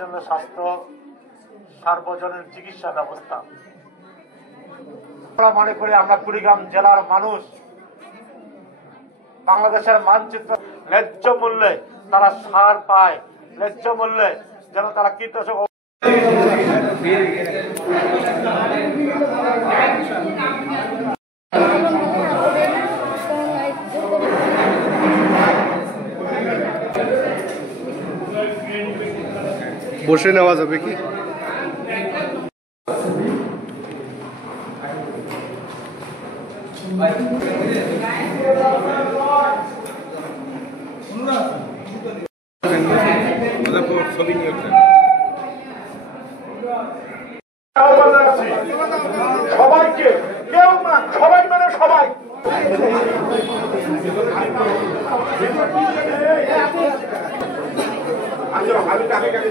জন্য স্বাস্থ্য সার্বজনীন চিকিৎসা ব্যবস্থা। আমরা মনে করি আমরা কুড়িগ্রাম জেলার মানুষ বাংলাদেশের মানচিত্র ন্যায্য মূল্যে তারা সার পায়, ন্যায্য মূল্যে যেন তারা কীটনাশক বসে নেওয়া যাবে কি? সবাইকে কেউ না, সবাই মানে সবাই আমি কাকে কাকে